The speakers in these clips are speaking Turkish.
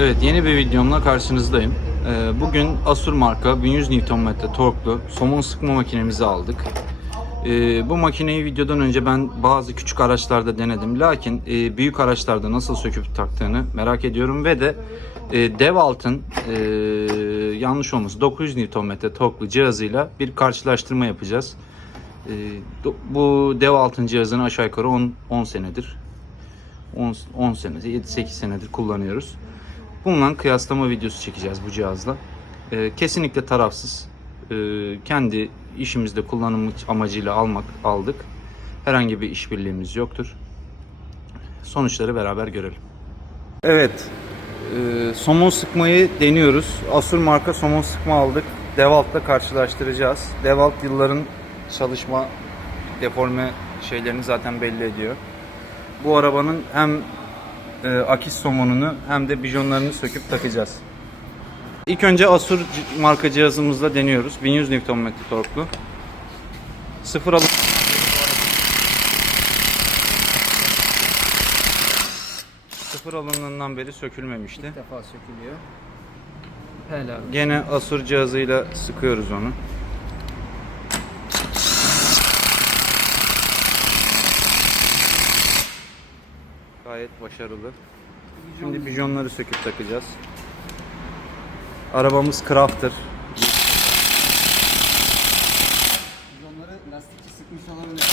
Evet yeni bir videomla karşınızdayım. Ee, Bugün Asur marka 1100 Nm torklu somon sıkma makinemizi aldık. Ee, Bu makineyi videodan önce ben bazı küçük araçlarda denedim. Lakin e, büyük araçlarda nasıl söküp taktığını merak ediyorum ve de e, Devalt'ın e, yanlış olması 900 Nm torklu cihazıyla bir karşılaştırma yapacağız. Bu Devalt'ın cihazını aşağı yukarı 10, 10 senedir 10, 10 senedir, 7-8 senedir kullanıyoruz. Bununla kıyaslama videosu çekeceğiz bu cihazla. Ee, kesinlikle tarafsız. Ee, kendi işimizde kullanım amacıyla almak aldık. Herhangi bir işbirliğimiz yoktur. Sonuçları beraber görelim. Evet. e, somon sıkmayı deniyoruz. Asur marka somon sıkma aldık. Devalt'la karşılaştıracağız. Devalt yılların çalışma deforme şeylerini zaten belli ediyor. Bu arabanın hem e, akis somonunu hem de bijonlarını söküp takacağız. İlk önce Asur marka cihazımızla deniyoruz. 1100 Nm torklu. Sıfır alım. Sıfır alındığından beri sökülmemişti. İlk defa sökülüyor. Helal. Gene Asur cihazıyla sıkıyoruz onu. Gayet başarılı. Şimdi bijonları söküp takacağız. Arabamız Crafter. Bijonları lastikçi sıkmış olabilir.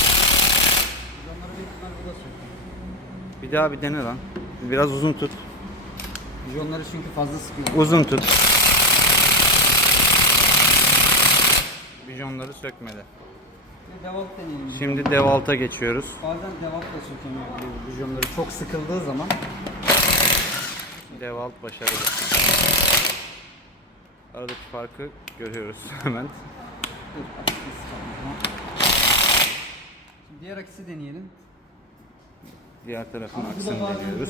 Bijonları büyük ihtimal bu da söktü. Bir daha bir dene lan. Biraz uzun tut. Bijonları çünkü fazla sıkıyor. Uzun tut. Bijonları sökmedi. Bir Devalt deneyelim. Şimdi Devalt'a geçiyoruz. Bazen Devalt da sökemiyor bu bijonları. Çok sıkıldığı zaman. Devalt başarılı. Aradaki farkı görüyoruz hemen. Şimdi diğer akisi deneyelim. Diğer tarafın Ama bijon deniyoruz.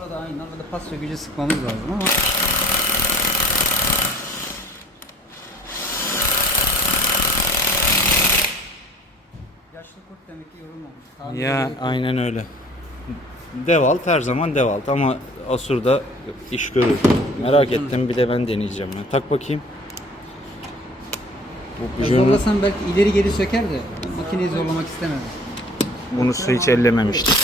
Burada aynen burada pas sökücü sıkmamız lazım ama. Yaşlı kurt demek ki yorulmamış. Tamir Ya aynen öyle. Devalt her zaman Devalt ama Asur'da iş görür. Merak ettim bir de ben deneyeceğim. ya. Tak bakayım. Bu zorlasam belki ileri geri söker de makineyi zorlamak istemedim. bunu su hiç ellememiştik.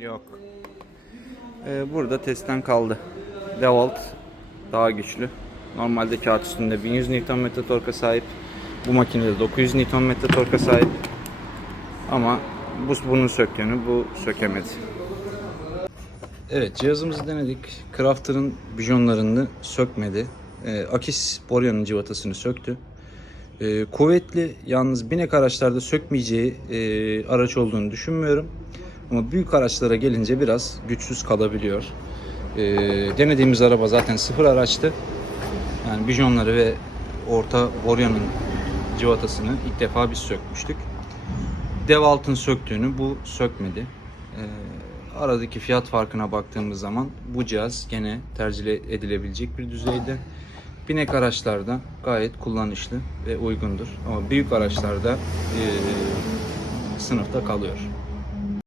Yok. Ee, burada testten kaldı. Devalt daha güçlü. Normalde kağıt üstünde 1100 Nm torka sahip. Bu makinede 900 Nm torka sahip. Ama bu bunun söktüğünü bu sökemedi. Evet cihazımızı denedik. Crafter'ın bijonlarını sökmedi. Ee, Akis Borya'nın civatasını söktü. Ee, kuvvetli yalnız binek araçlarda sökmeyeceği e, araç olduğunu düşünmüyorum. Ama büyük araçlara gelince biraz güçsüz kalabiliyor. Ee, denediğimiz araba zaten sıfır araçtı. Yani bijonları ve orta Borya'nın civatasını ilk defa biz sökmüştük. Devalt'ın söktüğünü bu sökmedi. Ee, aradaki fiyat farkına baktığımız zaman bu cihaz gene tercih edilebilecek bir düzeyde. Binek araçlarda gayet kullanışlı ve uygundur. Ama büyük araçlarda eee, sınıfta kalıyor.